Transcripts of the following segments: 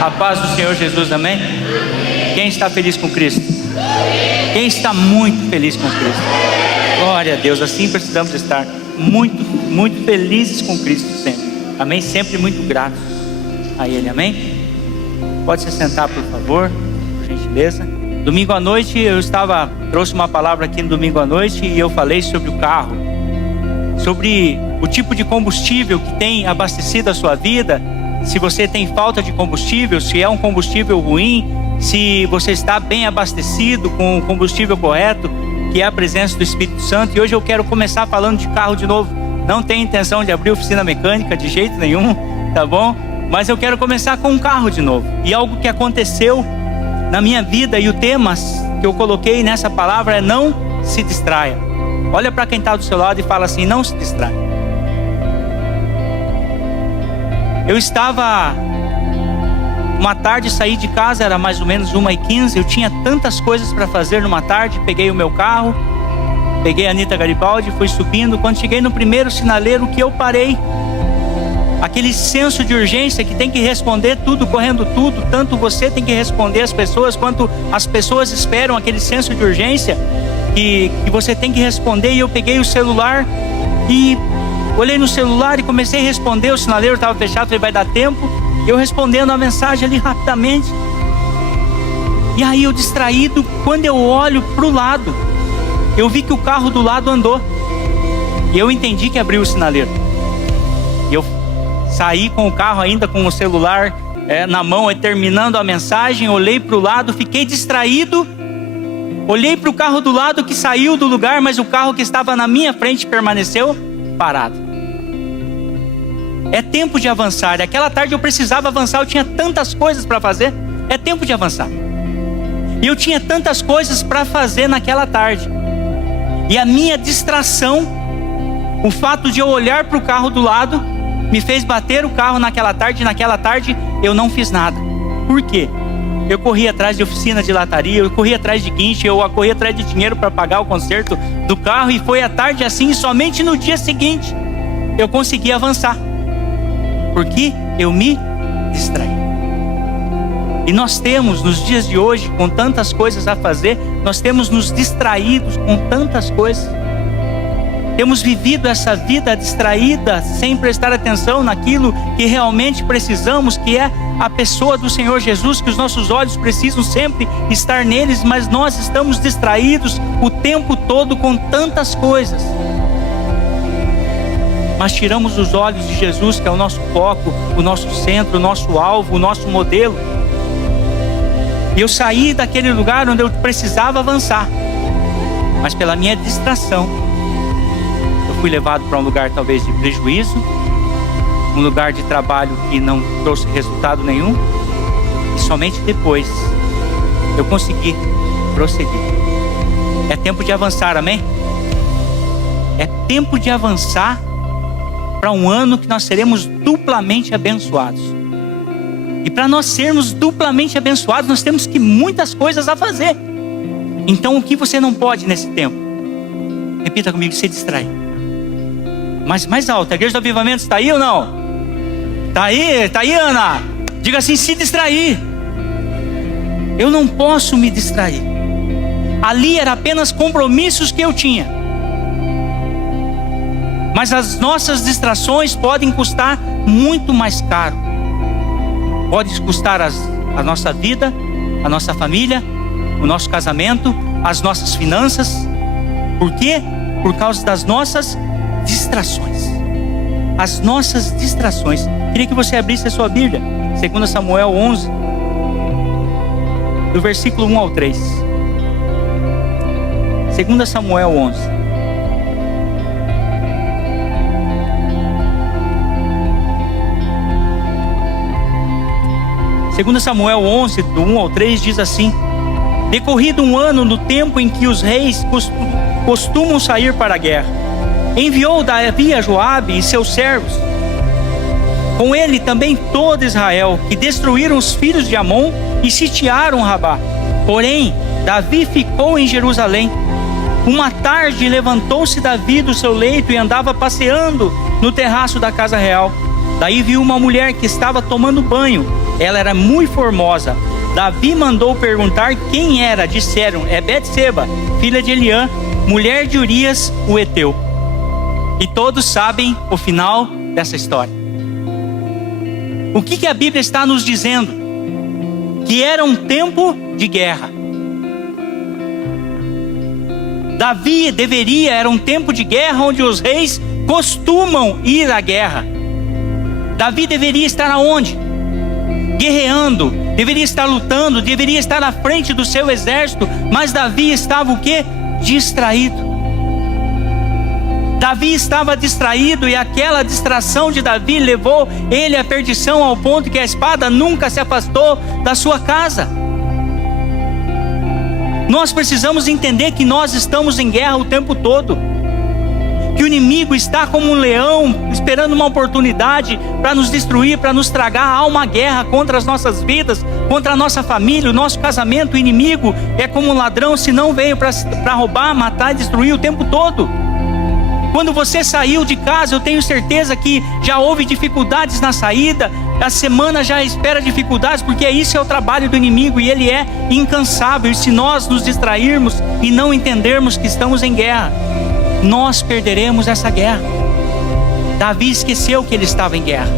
A paz do Senhor Jesus, amém? Quem está feliz com Cristo? Quem está muito feliz com Cristo? Glória a Deus, assim precisamos estar muito, muito felizes com Cristo sempre, amém? Sempre muito gratos a Ele, amém? Pode se sentar, por favor, por gentileza. Domingo à noite trouxe uma palavra aqui no domingo à noite e eu falei sobre o carro, sobre o tipo de combustível que tem abastecido a sua vida. Se você tem falta de combustível, se é um combustível ruim, se você está bem abastecido com o combustível correto, que é a presença do Espírito Santo. E hoje eu quero começar falando de carro de novo. Não tenho intenção de abrir oficina mecânica de jeito nenhum, tá bom? Mas eu quero começar com um carro de novo. E algo que aconteceu na minha vida, e o tema que eu coloquei nessa palavra é: não se distraia. Olha para quem está do seu lado e fala assim: não se distraia. Eu estava uma tarde, saí de casa, era mais ou menos 1h15. Eu tinha tantas coisas para fazer numa tarde. Peguei o meu carro, peguei a Anitta Garibaldi, fui subindo. Quando cheguei no primeiro sinaleiro que eu parei, aquele senso de urgência que tem que responder tudo, correndo tudo. Tanto você tem que responder às pessoas, quanto as pessoas esperam aquele senso de urgência que você tem que responder. E eu peguei o celular e olhei no celular e comecei a responder. O sinaleiro estava fechado, falei: vai dar tempo. Eu respondendo a mensagem ali rapidamente. E aí eu distraído, quando eu olho para o lado, eu vi que o carro do lado andou. E eu entendi que abriu o sinaleiro. E eu saí com o carro ainda, com o celular na mão, terminando a mensagem. Olhei para o lado, fiquei distraído. Olhei para o carro do lado que saiu do lugar, mas o carro que estava na minha frente permaneceu parado. É tempo de avançar. Aquela tarde eu precisava avançar, eu tinha tantas coisas para fazer. É tempo de avançar. E eu tinha tantas coisas para fazer naquela tarde. E a minha distração, o fato de eu olhar para o carro do lado, me fez bater o carro naquela tarde. Naquela tarde eu não fiz nada. Por quê? Eu corri atrás de oficina de lataria, eu corri atrás de guincho, eu corri atrás de dinheiro para pagar o conserto do carro. E foi a tarde assim, e somente no dia seguinte eu consegui avançar, porque eu me distraí. E nós temos, nos dias de hoje, com tantas coisas a fazer, nós temos nos distraídos com tantas coisas. Temos vivido essa vida distraída, sem prestar atenção naquilo que realmente precisamos, que é a pessoa do Senhor Jesus, que os nossos olhos precisam sempre estar neles, mas nós estamos distraídos o tempo todo com tantas coisas. Mas tiramos os olhos de Jesus, que é o nosso foco, o nosso centro, o nosso alvo, o nosso modelo. E eu saí daquele lugar onde eu precisava avançar, mas pela minha distração, eu fui levado para um lugar talvez de prejuízo, um lugar de trabalho que não trouxe resultado nenhum. E somente depois eu consegui prosseguir. É tempo de avançar, amém? É tempo de avançar para um ano que nós seremos duplamente abençoados. E para nós sermos duplamente abençoados, nós temos muitas coisas a fazer. Então o que você não pode nesse tempo? Repita comigo: se distrair. Mas mais alto: a igreja do avivamento está aí ou não? Está aí, Ana? Diga assim: se distrair. Eu não posso me distrair. Ali era apenas compromissos que eu tinha. Mas as nossas distrações podem custar muito mais caro. Pode custar a nossa vida, a nossa família, o nosso casamento, as nossas finanças. Por quê? Por causa das nossas distrações. As nossas distrações. Queria que você abrisse a sua Bíblia, 2 Samuel 11, do versículo 1 ao 3. 2 Samuel 11. Segundo Samuel 11, do 1 ao 3, diz assim: decorrido um ano, no tempo em que os reis costumam sair para a guerra, enviou Davi a Joabe e seus servos, com ele também todo Israel, que destruíram os filhos de Amon e sitiaram Rabá. Porém, Davi ficou em Jerusalém. Uma tarde levantou-se Davi do seu leito e andava passeando no terraço da casa real. Daí viu uma mulher que estava tomando banho ela era muito formosa. Davi mandou perguntar quem era. Disseram: é Betseba, filha de Eliã, mulher de Urias, o heteu. E todos sabem o final dessa história. O que a Bíblia está nos dizendo? Que era um tempo de guerra. Davi era um tempo de guerra onde os reis costumam ir à guerra. Davi deveria estar aonde? Guerreando, deveria estar lutando, deveria estar à frente do seu exército, mas Davi estava o quê? Distraído. Davi estava distraído, e aquela distração de Davi levou ele à perdição, ao ponto que a espada nunca se afastou da sua casa. Nós precisamos entender que nós estamos em guerra o tempo todo, que o inimigo está como um leão esperando uma oportunidade para nos destruir, para nos tragar. Há uma guerra contra as nossas vidas, contra a nossa família, o nosso casamento. O inimigo é como um ladrão, se não veio para roubar, matar e destruir o tempo todo. Quando você saiu de casa, eu tenho certeza que já houve dificuldades na saída. A semana já espera dificuldades, porque isso é o trabalho do inimigo, e ele é incansável. E se nós nos distrairmos e não entendermos que estamos em guerra, nós perderemos essa guerra. Davi esqueceu que ele estava em guerra.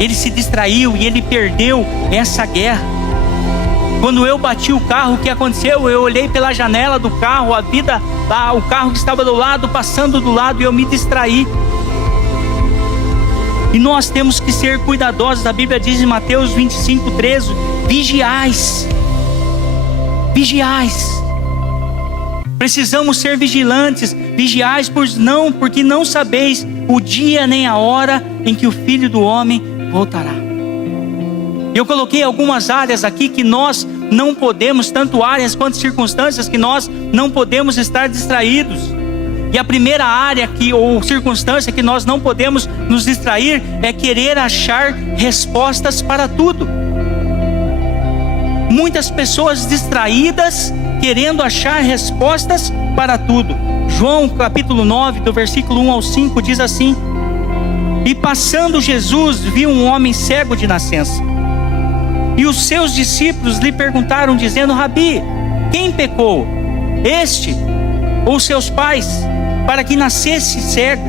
Ele se distraiu e ele perdeu essa guerra. Quando eu bati o carro, o que aconteceu? Eu olhei pela janela do carro, o carro que estava do lado, passando do lado, e eu me distraí. E nós temos que ser cuidadosos. A Bíblia diz em Mateus 25:13: vigiais. Vigiais. Precisamos ser vigilantes, vigiais, porque não sabeis o dia nem a hora em que o Filho do Homem voltará. Eu coloquei algumas áreas aqui que nós não podemos, tanto áreas quanto circunstâncias, que nós não podemos estar distraídos. E a primeira área ou circunstância que nós não podemos nos distrair é querer achar respostas para tudo. Muitas pessoas distraídas, querendo achar respostas para tudo. João capítulo 9, do versículo 1 ao 5, diz assim: e passando Jesus, viu um homem cego de nascença. E os seus discípulos lhe perguntaram, dizendo: Rabi, quem pecou, este ou seus pais, para que nascesse cego?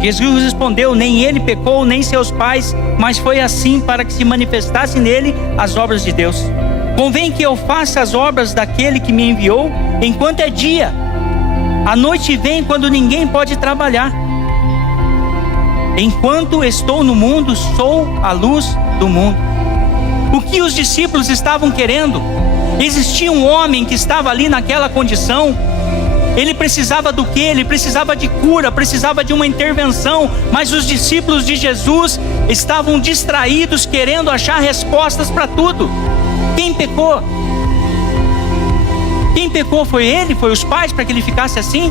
Jesus respondeu: nem ele pecou, nem seus pais, mas foi assim para que se manifestasse nele as obras de Deus. Convém que eu faça as obras daquele que me enviou, enquanto é dia. A noite vem quando ninguém pode trabalhar. Enquanto estou no mundo, sou a luz do mundo. O que os discípulos estavam querendo? Existia um homem que estava ali naquela condição. Ele precisava do quê? Ele precisava de cura, precisava de uma intervenção. Mas os discípulos de Jesus estavam distraídos, querendo achar respostas para tudo. Quem pecou? Quem pecou foi ele? Foi os pais, para que ele ficasse assim?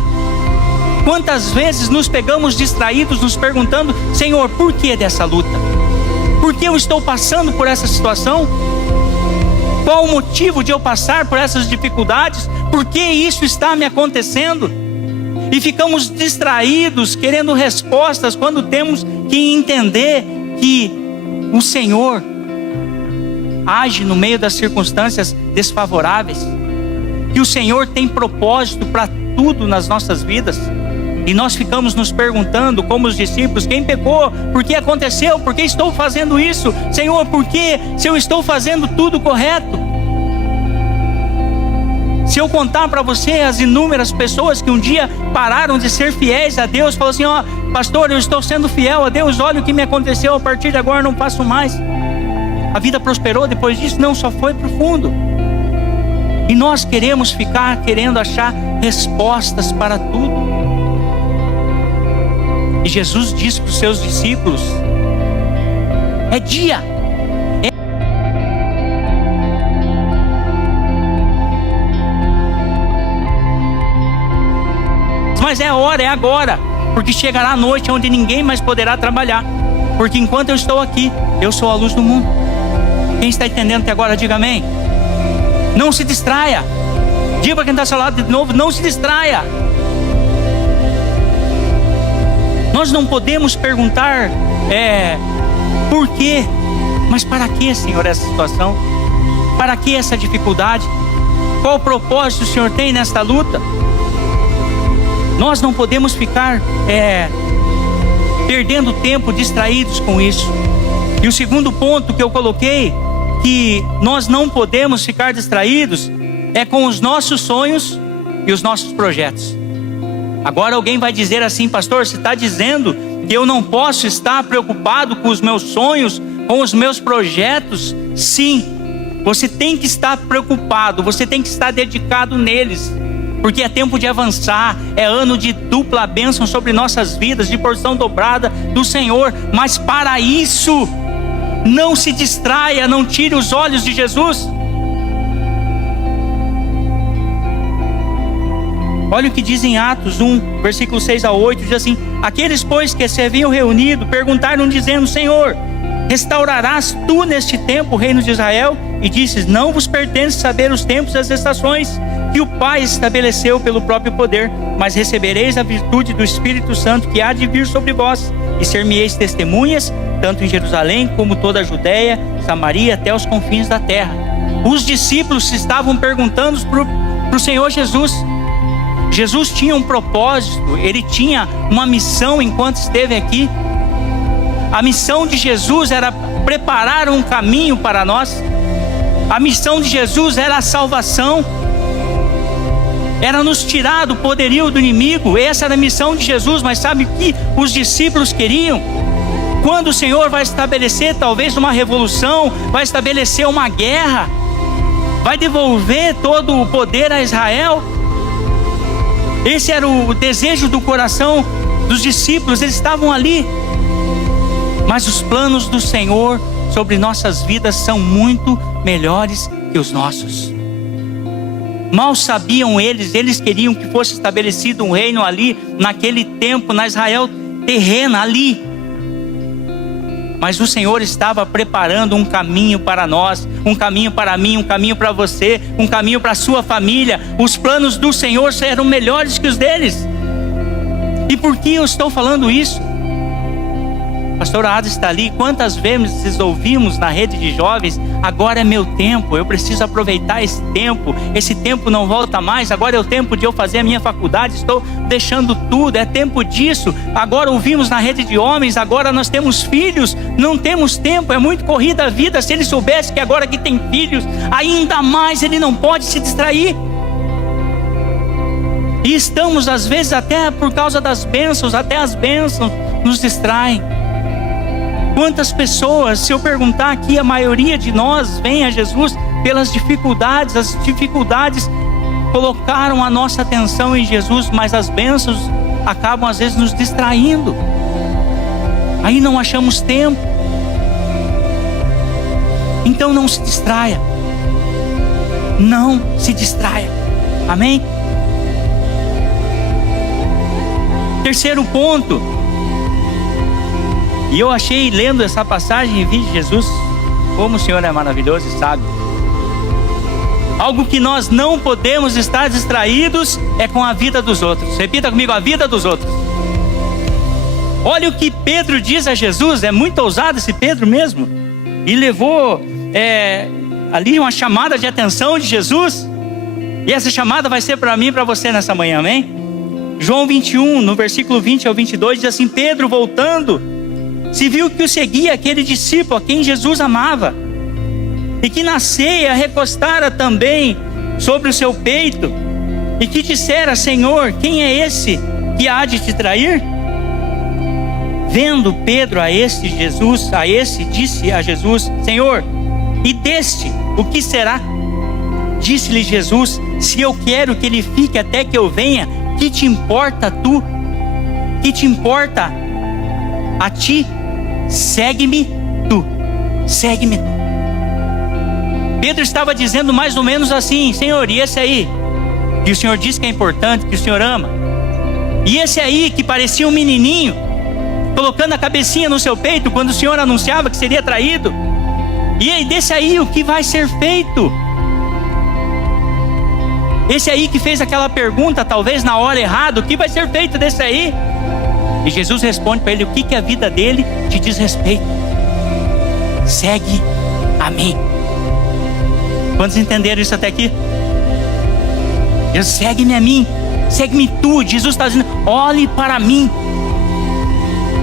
Quantas vezes nos pegamos distraídos, nos perguntando: Senhor, por que dessa luta? Por que eu estou passando por essa situação? Qual o motivo de eu passar por essas dificuldades? Por que isso está me acontecendo? E ficamos distraídos, querendo respostas, quando temos que entender que o Senhor age no meio das circunstâncias desfavoráveis, que o Senhor tem propósito para tudo nas nossas vidas. E nós ficamos nos perguntando, como os discípulos: quem pecou? Por que aconteceu? Por que estou fazendo isso? Senhor, por que, se eu estou fazendo tudo correto? Se eu contar para você as inúmeras pessoas que um dia pararam de ser fiéis a Deus, falou assim: pastor, eu estou sendo fiel a Deus, olha o que me aconteceu, a partir de agora não faço mais. A vida prosperou depois disso? Não, só foi para o fundo. E nós queremos ficar querendo achar respostas para tudo. E Jesus disse para os seus discípulos: é dia. Mas é hora, é agora. Porque chegará a noite onde ninguém mais poderá trabalhar. Porque enquanto eu estou aqui, eu sou a luz do mundo. Quem está entendendo até agora, diga amém. Não se distraia. Diga para quem está ao seu lado de novo: não se distraia. Nós não podemos perguntar por quê. Mas para que, Senhor, essa situação? Para que essa dificuldade? Qual o propósito o Senhor tem nesta luta? Nós não podemos ficar perdendo tempo, distraídos com isso. E o segundo ponto que eu coloquei, que nós não podemos ficar distraídos, é com os nossos sonhos e os nossos projetos. Agora alguém vai dizer assim: pastor, você está dizendo que eu não posso estar preocupado com os meus sonhos, com os meus projetos? Sim, você tem que estar preocupado, você tem que estar dedicado neles, porque é tempo de avançar, é ano de dupla bênção sobre nossas vidas, de porção dobrada do Senhor. Mas para isso, não se distraia, não tire os olhos de Jesus. Olha o que diz em Atos 1, versículo 6 a 8, diz assim: aqueles, pois, que se haviam reunido, perguntaram dizendo: Senhor, restaurarás tu neste tempo o reino de Israel? E disses: não vos pertence saber os tempos e as estações que o Pai estabeleceu pelo próprio poder, mas recebereis a virtude do Espírito Santo que há de vir sobre vós, e ser-me-eis testemunhas, tanto em Jerusalém como toda a Judeia, Samaria, até os confins da terra. Os discípulos estavam perguntando para o Senhor Jesus. Jesus tinha um propósito, ele tinha uma missão enquanto esteve aqui. A missão de Jesus era preparar um caminho para nós. A missão de Jesus era a salvação, era nos tirar do poderio do inimigo. Essa era a missão de Jesus. Mas sabe o que os discípulos queriam? Quando o Senhor vai estabelecer talvez uma revolução, vai estabelecer uma guerra, vai devolver todo o poder a Israel. Esse era o desejo do coração dos discípulos. Eles estavam ali. Mas os planos do Senhor sobre nossas vidas são muito melhores que os nossos. Mal sabiam eles queriam que fosse estabelecido um reino ali, naquele tempo, na Israel terrena ali. Mas o Senhor estava preparando um caminho para nós, um caminho para mim, um caminho para você, um caminho para a sua família. Os planos do Senhor eram melhores que os deles. E por que eu estou falando isso? A pastora Ada está ali. Quantas vezes ouvimos na rede de jovens: agora é meu tempo, eu preciso aproveitar esse tempo não volta mais, agora é o tempo de eu fazer a minha faculdade, estou deixando tudo, é tempo disso. Agora ouvimos na rede de homens: agora nós temos filhos, não temos tempo, é muito corrida a vida. Se ele soubesse que agora que tem filhos, ainda mais ele não pode se distrair. E estamos às vezes, até por causa das bênçãos, até as bênçãos nos distraem. Quantas pessoas, se eu perguntar aqui, a maioria de nós vem a Jesus pelas dificuldades. As dificuldades colocaram a nossa atenção em Jesus, mas as bênçãos acabam às vezes nos distraindo. Aí não achamos tempo. Então não se distraia. Não se distraia. Amém? Terceiro ponto. E eu achei, lendo essa passagem, e vi Jesus, como o Senhor é maravilhoso e sábio. Algo que nós não podemos estar distraídos é com a vida dos outros. Repita comigo: a vida dos outros. Olha o que Pedro diz a Jesus. É muito ousado esse Pedro mesmo. E levou ali uma chamada de atenção de Jesus. E essa chamada vai ser para mim e para você nessa manhã, amém? João 21, no versículo 20 ao 22, diz assim: Pedro, voltando, se viu que o seguia aquele discípulo a quem Jesus amava, e que na ceia recostara também sobre o seu peito, e que dissera: Senhor, quem é esse que há de te trair? Vendo Pedro a esse, disse a Jesus: Senhor, e deste o que será? Disse-lhe Jesus: se eu quero que ele fique até que eu venha, que te importa tu? Que te importa a ti? Segue-me tu. Segue-me tu. Pedro estava dizendo mais ou menos assim: Senhor, e esse aí que o Senhor diz que é importante, que o Senhor ama, e esse aí que parecia um menininho colocando a cabecinha no seu peito quando o Senhor anunciava que seria traído, e aí desse aí o que vai ser feito? Esse aí que fez aquela pergunta talvez na hora errada: o que vai ser feito desse aí? E Jesus responde para ele: o que a vida dele te diz respeito? segue a mim. Quantos entenderam isso até aqui? Jesus, segue-me a mim, segue-me tu. Jesus está dizendo, olhe para mim.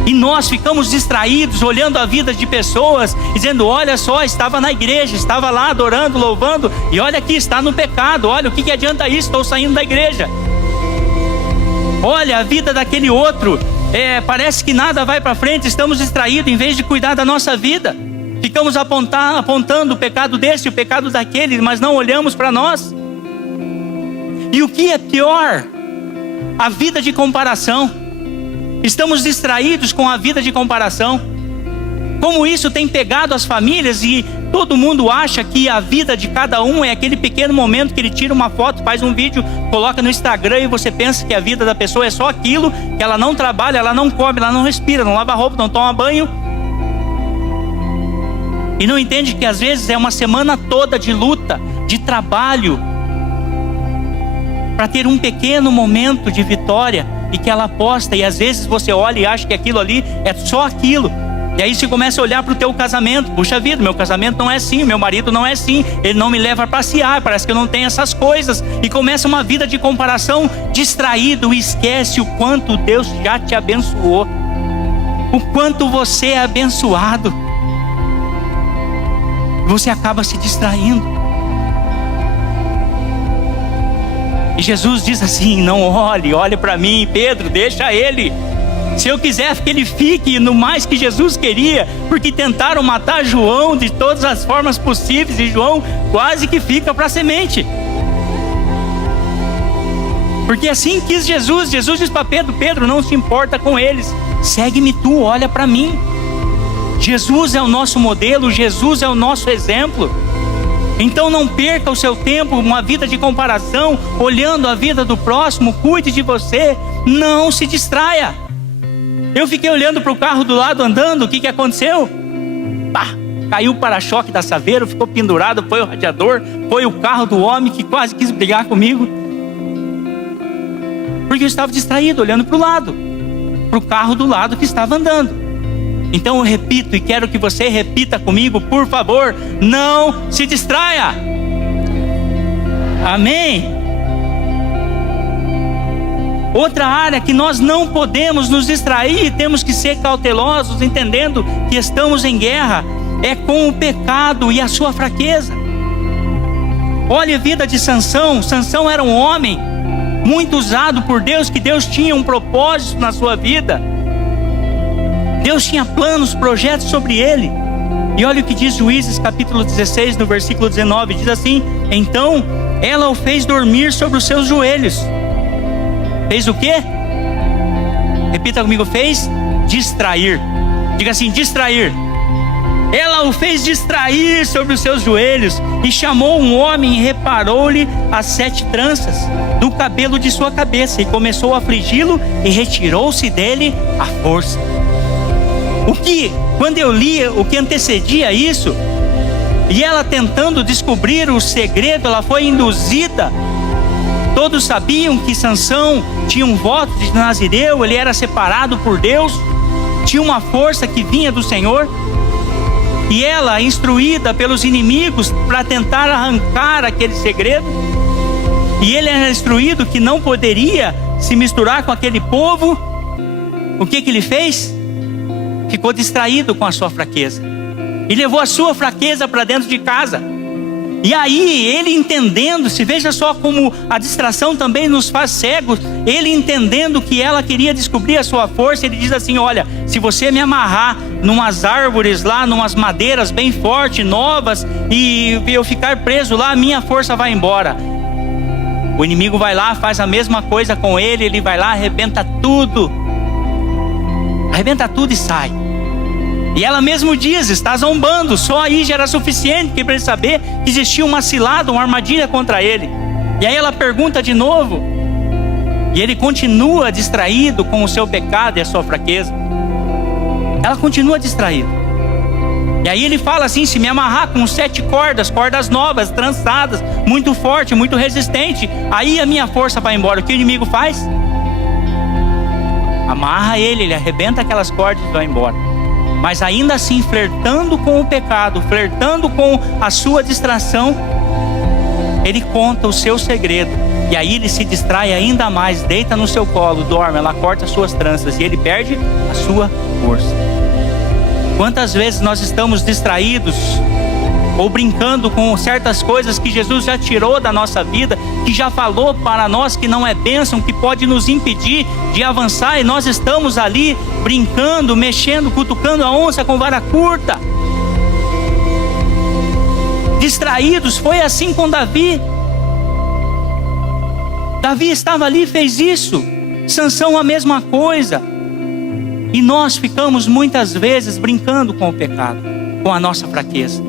E nós ficamos distraídos, olhando a vida de pessoas, dizendo, olha só, estava na igreja, estava lá adorando, louvando, e olha aqui, está no pecado. Olha, o que adianta isso? Estou saindo da igreja. Olha a vida daquele outro, parece que nada vai para frente. Estamos distraídos em vez de cuidar da nossa vida. Ficamos apontando o pecado desse, o pecado daquele, mas não olhamos para nós. E o que é pior? A vida de comparação. Estamos distraídos com a vida de comparação. Como isso tem pegado as famílias, e todo mundo acha que a vida de cada um é aquele pequeno momento que ele tira uma foto, faz um vídeo, coloca no Instagram, e você pensa que a vida da pessoa é só aquilo, que ela não trabalha, ela não come, ela não respira, não lava roupa, não toma banho. E não entende que às vezes é uma semana toda de luta, de trabalho, para ter um pequeno momento de vitória, e que ela posta, e às vezes você olha e acha que aquilo ali é só aquilo. E aí você começa a olhar para o teu casamento. Puxa vida, meu casamento não é assim, meu marido não é assim, ele não me leva a passear, parece que eu não tenho essas coisas. E começa uma vida de comparação, distraído, e esquece o quanto Deus já te abençoou, o quanto você é abençoado. Você acaba se distraindo. E Jesus diz assim, não olhe para mim, Pedro, deixa ele. Se eu quiser que ele fique no mais que Jesus queria, porque tentaram matar João de todas as formas possíveis, e João quase que fica para a semente. Porque assim quis Jesus. Jesus diz para Pedro, Pedro, não se importa com eles, segue-me tu, olha para mim. Jesus é o nosso modelo, Jesus é o nosso exemplo. Então não perca o seu tempo, uma vida de comparação, olhando a vida do próximo. Cuide de você, não se distraia. Eu fiquei olhando para o carro do lado andando, o que aconteceu? Caiu o para-choque da Saveiro, ficou pendurado, foi o radiador, foi o carro do homem que quase quis brigar comigo. Porque eu estava distraído, olhando para o lado, para o carro do lado que estava andando. Então eu repito, e quero que você repita comigo, por favor, não se distraia. Amém? Outra área que nós não podemos nos distrair, e temos que ser cautelosos, entendendo que estamos em guerra, é com o pecado e a sua fraqueza. Olha a vida de Sansão. Sansão era um homem muito usado por Deus, que Deus tinha um propósito na sua vida. Deus tinha planos, projetos sobre ele. E olha o que diz Juízes capítulo 16, no versículo 19, diz assim: então ela o fez dormir sobre os seus joelhos. Fez o quê? Repita comigo, fez distrair. Diga assim, distrair. Ela o fez distrair sobre os seus joelhos, e chamou um homem e reparou-lhe as 7 tranças do cabelo de sua cabeça, e começou a afligi-lo, e retirou-se dele a força. Quando eu li o que antecedia isso, e ela tentando descobrir o segredo, ela foi induzida. Todos sabiam que Sansão tinha um voto de Nazireu, ele era separado por Deus, tinha uma força que vinha do Senhor. E ela, instruída pelos inimigos para tentar arrancar aquele segredo, e ele era instruído que não poderia se misturar com aquele povo. O que ele fez? Ficou distraído com a sua fraqueza, e levou a sua fraqueza para dentro de casa. E aí ele entendendo-se, veja só como a distração também nos faz cegos. Ele entendendo que ela queria descobrir a sua força, ele diz assim: olha, se você me amarrar numas árvores lá, numas madeiras bem fortes, novas, e eu ficar preso lá, a minha força vai embora. O inimigo vai lá, faz a mesma coisa com ele, ele vai lá, arrebenta tudo e sai. E ela mesmo diz, está zombando. Só aí já era suficiente para ele saber que existia uma cilada, uma armadilha contra ele. E aí ela pergunta de novo, e ele continua distraído com o seu pecado e a sua fraqueza. Ela continua distraída. E aí ele fala assim: se me amarrar com 7 cordas novas, trançadas, muito forte, muito resistente, aí a minha força vai embora. O que o inimigo faz? Amarra ele arrebenta aquelas cordas e vai embora. mas ainda assim flertando com o pecado, flertando com a sua distração, ele conta o seu segredo. E aí ele se distrai ainda mais, deita no seu colo, dorme, ela corta as suas tranças e ele perde a sua força. Quantas vezes nós estamos distraídos ou brincando com certas coisas que Jesus já tirou da nossa vida, que já falou para nós que não é bênção, que pode nos impedir de avançar, e nós estamos ali brincando, mexendo, cutucando a onça com vara curta, distraídos. Foi assim com Davi. Davi estava ali e fez isso. Sansão a mesma coisa. E nós ficamos muitas vezes brincando com o pecado, com a nossa fraqueza.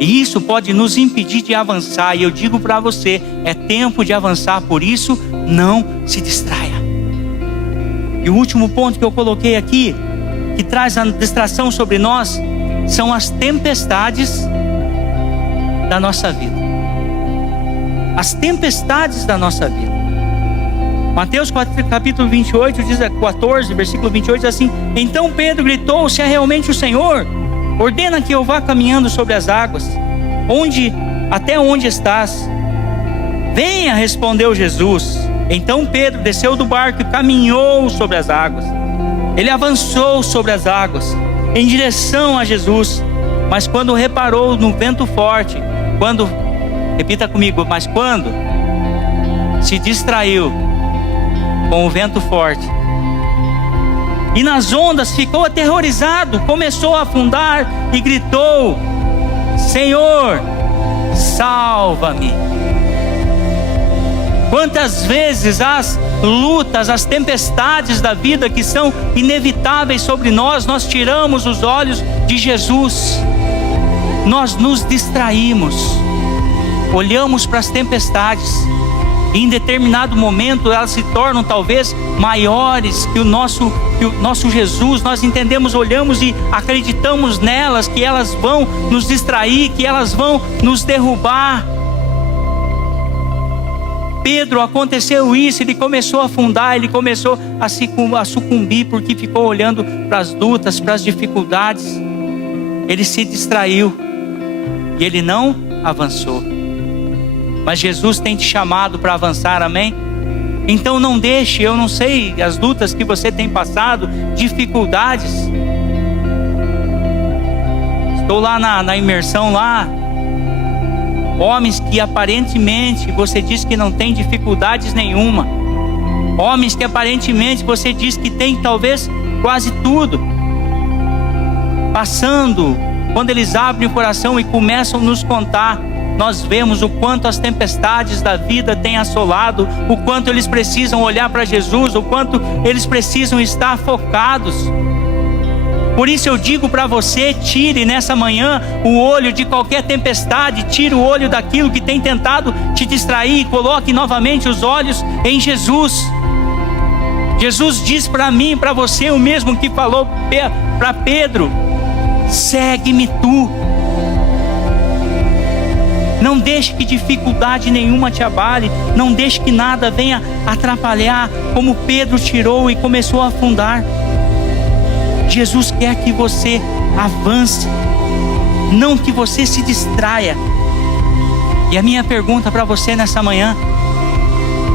E isso pode nos impedir de avançar. E eu digo para você, é tempo de avançar. Por isso, não se distraia. E o último ponto que eu coloquei aqui, que traz a distração sobre nós, são as tempestades da nossa vida. As tempestades da nossa vida. Mateus capítulo 28, 14, versículo 28 diz assim: então Pedro gritou: se é realmente o Senhor, ordena que eu vá caminhando sobre as águas. Até onde estás? Venha, respondeu Jesus. Então Pedro desceu do barco e caminhou sobre as águas. Ele avançou sobre as águas em direção a Jesus. Mas quando reparou no vento forte, repita comigo, mas quando se distraiu com o vento forte e nas ondas, ficou aterrorizado, começou a afundar e gritou: Senhor, salva-me. Quantas vezes as lutas, as tempestades da vida que são inevitáveis sobre nós, nós tiramos os olhos de Jesus, nós nos distraímos, olhamos para as tempestades, e em determinado momento elas se tornam talvez maiores que o nosso Jesus. Nós entendemos, olhamos e acreditamos nelas, que elas vão nos distrair, que elas vão nos derrubar. Pedro, aconteceu isso, ele começou a afundar, ele começou a sucumbir, porque ficou olhando para as lutas, para as dificuldades. Ele se distraiu e ele não avançou. Mas Jesus tem te chamado para avançar, amém? Então não deixe, eu não sei as lutas que você tem passado, dificuldades. Estou lá na imersão lá, homens que aparentemente você diz que não tem dificuldades nenhuma, homens que aparentemente você diz que tem talvez quase tudo, passando, quando eles abrem o coração e começam a nos contar, nós vemos o quanto as tempestades da vida têm assolado, o quanto eles precisam olhar para Jesus, o quanto eles precisam estar focados. Por isso eu digo para você, tire nessa manhã o olho de qualquer tempestade, tire o olho daquilo que tem tentado te distrair e coloque novamente os olhos em Jesus. Jesus diz para mim e para você o mesmo que falou para Pedro: segue-me tu. Não deixe que dificuldade nenhuma te abale, não deixe que nada venha atrapalhar, como Pedro tirou e começou a afundar. Jesus quer que você avance, não que você se distraia. E a minha pergunta para você nessa manhã,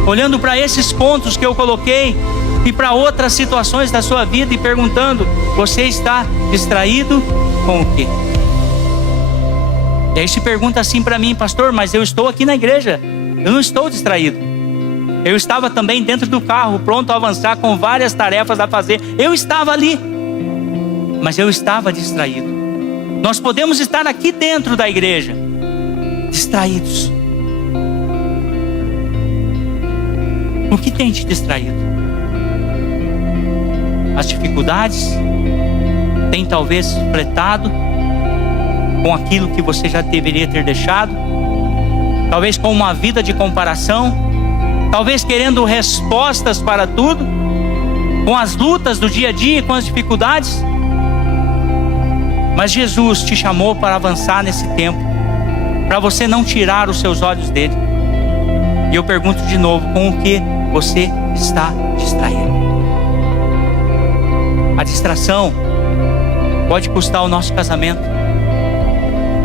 olhando para esses pontos que eu coloquei e para outras situações da sua vida e perguntando: você está distraído com o quê? E aí se pergunta assim para mim: pastor, mas eu estou aqui na igreja, eu não estou distraído. Eu estava também dentro do carro, pronto a avançar com várias tarefas a fazer. Eu estava ali, mas eu estava distraído. Nós podemos estar aqui dentro da igreja distraídos. O que tem te distraído? As dificuldades tem talvez fretado com aquilo que você já deveria ter deixado, talvez com uma vida de comparação, talvez querendo respostas para tudo, com as lutas do dia a dia, com as dificuldades. Mas Jesus te chamou para avançar nesse tempo, para você não tirar os seus olhos dele. E eu pergunto de novo: com o que você está distraído? A distração pode custar o nosso casamento.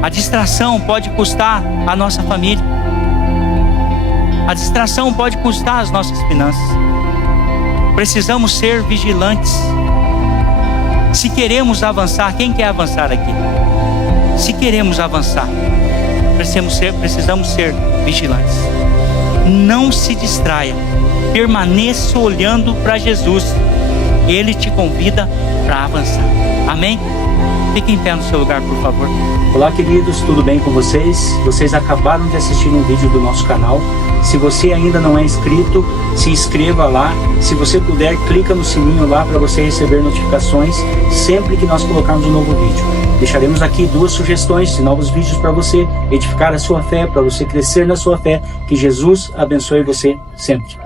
A distração pode custar a nossa família. A distração pode custar as nossas finanças. Precisamos ser vigilantes. Se queremos avançar, quem quer avançar aqui? Se queremos avançar, precisamos ser vigilantes. Não se distraia. Permaneça olhando para Jesus. Ele te convida para avançar. Amém? Fique em pé no seu lugar, por favor. Olá, queridos, tudo bem com vocês? Vocês acabaram de assistir um vídeo do nosso canal. Se você ainda não é inscrito, se inscreva lá. Se você puder, clica no sininho lá para você receber notificações sempre que nós colocarmos um novo vídeo. Deixaremos aqui 2 sugestões de novos vídeos para você edificar a sua fé, para você crescer na sua fé. Que Jesus abençoe você sempre.